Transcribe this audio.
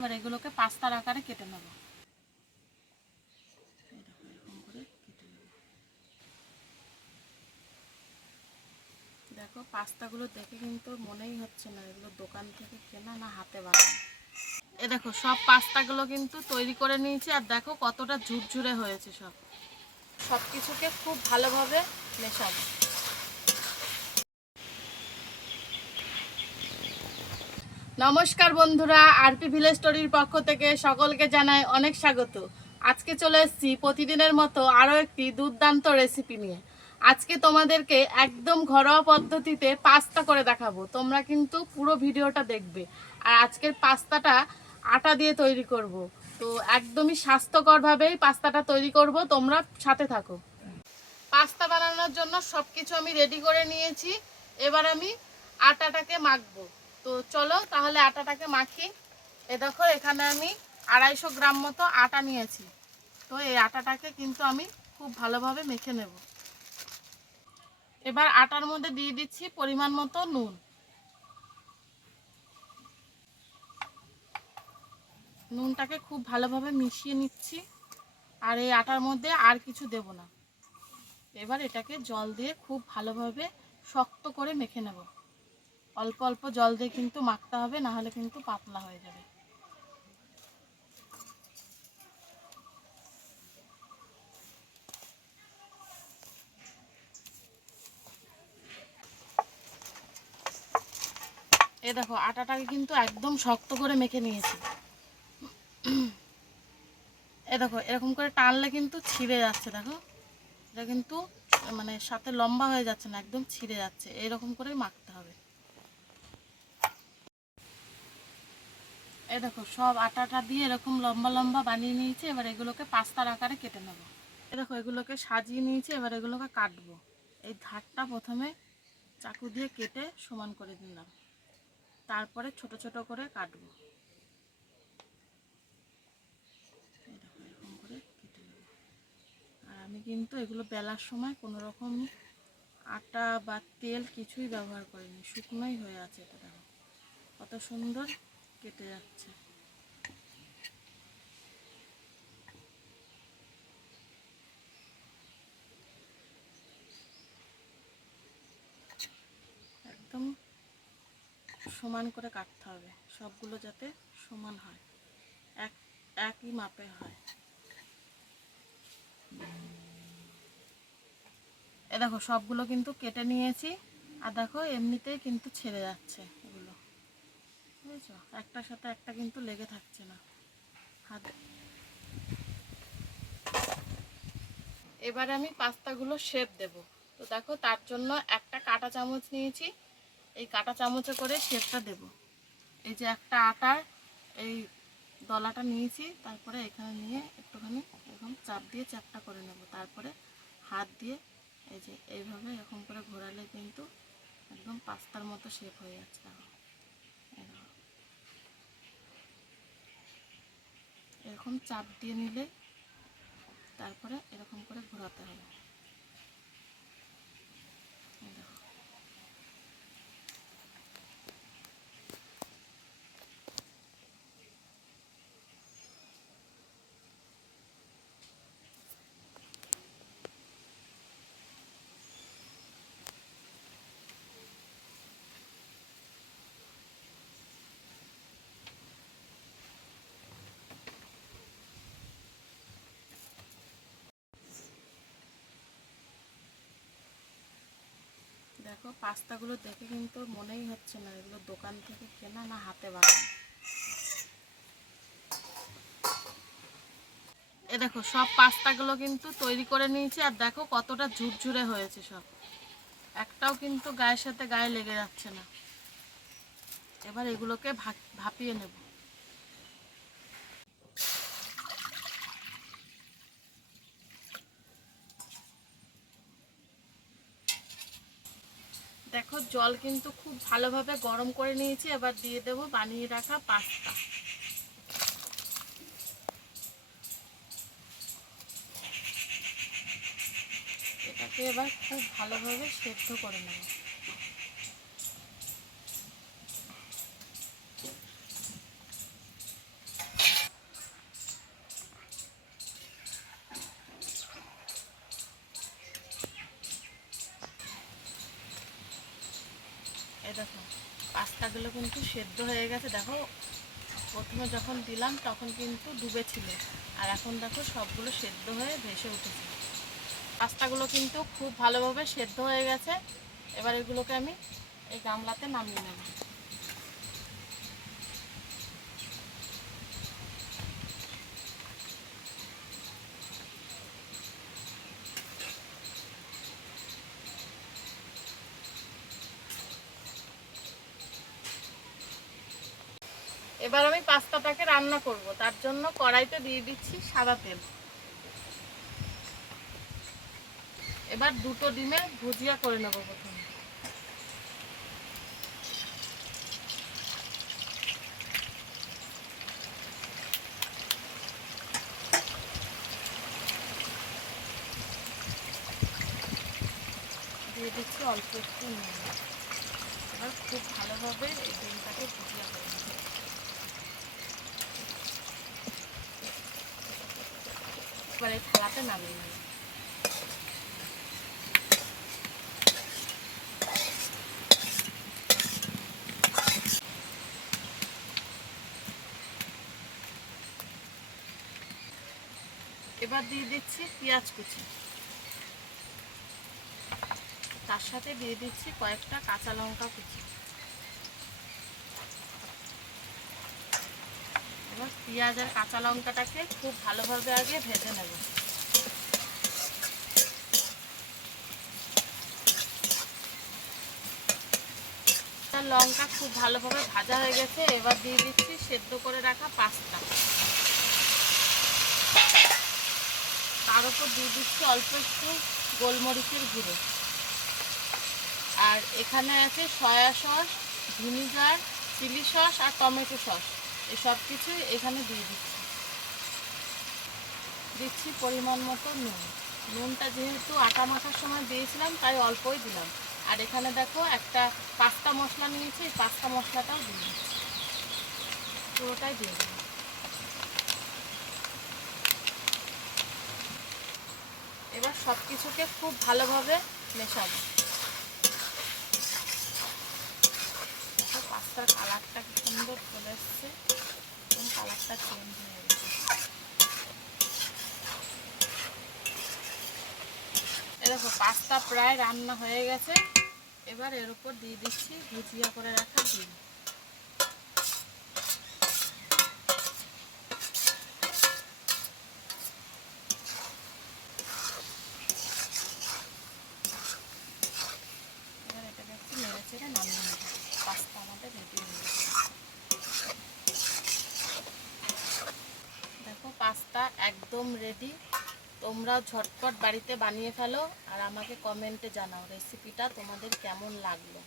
এবার এগুলোকে পাস্তার আকারে কেটে নেব। দেখো পাস্তাগুলো দেখে কিন্তু মনেই হচ্ছে না এগুলো দোকান থেকে কেনা না হাতে বানানো। দেখো সব পাস্তাগুলো কিন্তু তৈরি করে নিয়েছি, আর দেখো কতটা ঝুরঝুরে হয়েছে। সব কিছুকে খুব ভালোভাবে মেশাবো। নমস্কার বন্ধুরা, আরপি ভিলেজ স্টোরির পক্ষ থেকে সকলকে জানাই অনেক স্বাগত। আজকে চলে এসেছি প্রতিদিনের মতো আরও একটি দুর্দান্ত রেসিপি নিয়ে। আজকে তোমাদেরকে একদম ঘরোয়া পদ্ধতিতে পাস্তা করে দেখাবো। তোমরা কিন্তু পুরো ভিডিওটা দেখবে। আর আজকের পাস্তাটা আটা দিয়ে তৈরি করব, তো একদমই স্বাস্থ্যকরভাবেই পাস্তাটা তৈরি করব, তোমরা সাথে থাকো। পাস্তা বানানোর জন্য সব কিছু আমি রেডি করে নিয়েছি। এবার আমি আটাটাকে মাখবো। তো চলো তাহলে আটাটাকে মাখি। দেখো এখানে আমি 250 গ্রাম মতো আটা নিয়েছি। তো এই আটাটাকে কিন্তু আমি খুব ভালোভাবে মেখে নেব। এবার আটার মধ্যে দিয়ে দিচ্ছি পরিমাণ মতো নুন। নুনটাকে খুব ভালোভাবে মিশিয়ে নিচ্ছি। আর এই আটার মধ্যে আর কিছু দেব না। এবার এটাকে জল দিয়ে খুব ভালোভাবে শক্ত করে মেখে নেব। অল্প অল্প জল দিয়ে কিন্তু মাখতে হবে, না হলে কিন্তু পাতলা হয়ে যাবে। দেখো আটাটাকে কিন্তু একদম শক্ত করে মেখে নিয়েছি। দেখো এরকম করে টানলে কিন্তু ছিঁড়ে যাচ্ছে। দেখো এটা কিন্তু মানে সাথে লম্বা হয়ে যাচ্ছে না, একদম ছিঁড়ে যাচ্ছে। এরকম করেই মাখতে হবে। দেখো সব আটাটা দিয়ে এরকম লম্বা লম্বা বানিয়ে নিয়েছি। এবার এগুলোকে পাস্তার আকারে কেটে নেব। দেখো এগুলোকে সাজিয়ে নিয়েছি। এবার এগুলোকে কাটবো। এই ধারটা প্রথমে চাকু দিয়ে কেটে সমান করে দিলাম, তারপরে ছোট ছোট করে কাটবো। এরকম করে কেটে নেব। আর আমি কিন্তু এগুলো বেলার সময় কোনো রকম আটা বা তেল কিছুই ব্যবহার করিনি, শুকনোই হয়ে আছে। এটা দেখো কত সুন্দর কেটে যাচ্ছে। একদম সমান করে কাটতে হবে, সবগুলো যাতে সমান হয়, একই মাপে হয়। দেখো সবগুলো কিন্তু কেটে নিয়েছি। আর দেখো এমনিতেই কিন্তু ছেড়ে যাচ্ছে এগুলো, বুঝেছো? একটার সাথে একটা কিন্তু লেগে থাকছে না হাত। এবারে আমি পাস্তাগুলো শেপ দেব। তো দেখো তার জন্য একটা কাঁটা চামচ নিয়েছি। এই কাঁটা চামচে করে শেপটা দেব। এই যে একটা আটার এই দলাটা নিয়েছি, তারপরে এখানে নিয়ে একটুখানি এরকম চাপ দিয়ে চ্যাপটা করে নেব। তারপরে হাত দিয়ে এই যে এইভাবে এরকম করে ঘোরালে কিন্তু একদম পাস্তার মতো শেপ হয়ে যাচ্ছে। এরকম চাপ দিয়ে নিলে তারপরে এরকম করে ঘোরাতে হবে। দেখো পাস্তাগুলো দেখে কিন্তু মনেই হচ্ছে না এগুলো দোকান থেকে কেনা না হাতে বানানো। দেখো সব পাস্তাগুলো কিন্তু তৈরি করে নিয়েছি, আর দেখো কতটা ঝুরঝুরে হয়েছে। সব একটাও কিন্তু গায়ের সাথে গায়ে লেগে যাচ্ছে না। এবার এগুলোকে ভাপিয়ে নেব। দেখো জল কিন্তু খুব ভালোভাবে গরম করে নিয়েছি। এবার দিয়ে দেব বানিয়ে রাখা পাস্তা। এটাকে এবার খুব ভালোভাবে সেদ্ধ করে নেব। পাস্তাগুলো কিন্তু সেদ্ধ হয়ে গেছে। দেখো প্রথমে যখন দিলাম তখন কিন্তু ডুবে ছিল, আর এখন দেখো সবগুলো সেদ্ধ হয়ে ভেসে উঠেছে। পাস্তাগুলো কিন্তু খুব ভালোভাবে সেদ্ধ হয়ে গেছে। এবার এগুলোকে আমি এই গামলাতে নামিয়ে নেব। এবার আমি পাস্তাটাকে রান্না করব, তার জন্য কড়াইতে দিয়ে দিচ্ছি সাদা তেল। এবার দুটো ডিমের ভুজিয়া করে নেব প্রথমে। দিয়ে দিচ্ছি অল্প একটু নুন। এবার খুব ভালোভাবে এই ডিমটাকে ভুজিয়া করে নেব। এবার এই থালাতে নামিয়ে নেব। এবার দিয়ে দিচ্ছি পেঁয়াজ কুচি, তার সাথে দিয়ে দিচ্ছি কয়েকটা কাঁচা লঙ্কা কুচি। এবার পেঁয়াজ আর কাঁচা লঙ্কাটাকে খুব ভালোভাবে আগে ভেজে নেব। লঙ্কা খুব ভালোভাবে ভাজা হয়ে গেছে। এবার দিয়ে দিচ্ছি সেদ্ধ করে রাখা পাস্তা। তার উপর দিয়ে দিচ্ছি অল্প একটু গোলমরিচের গুঁড়ো। আর এখানে আছে soya sauce, vinegar, chilli sauce আর টমেটো সস। এই সব কিছুই এখানে দিয়ে দিচ্ছি পরিমাণ মতো নুন। নুনটা যেহেতু আটা মাখার সময় দিয়েছিলাম তাই অল্পই দিলাম। আর এখানে দেখো একটা পাস্তা মশলা নিয়েছি, এই পাস্তা মশলাটাও দিয়ে দিচ্ছি, পুরোটাই দিয়ে দিলাম। এবার সব কিছুকে খুব ভালোভাবে মেশাবো। পাস্তার কালারটা কি সুন্দর চলে এসছে, এবং কালারটা চেঞ্জ হয়ে গেছে। দেখো পাস্তা প্রায় রান্না হয়ে গেছে। এবার এর উপর দিয়ে দিচ্ছি ভুজিয়া করে রাখা ডিম। এবার এটাকে একটু নেড়ে চেড়ে নামিয়ে নেব। পাস্তা আমাদের রেডি হয়ে গেছে। দেখো পাস্তা একদম রেডি। তোমরাও ঝটপট বাড়িতে বানিয়ে ফেলো আর আমাকে কমেন্টে জানাও রেসিপিটা তোমাদের কেমন লাগলো।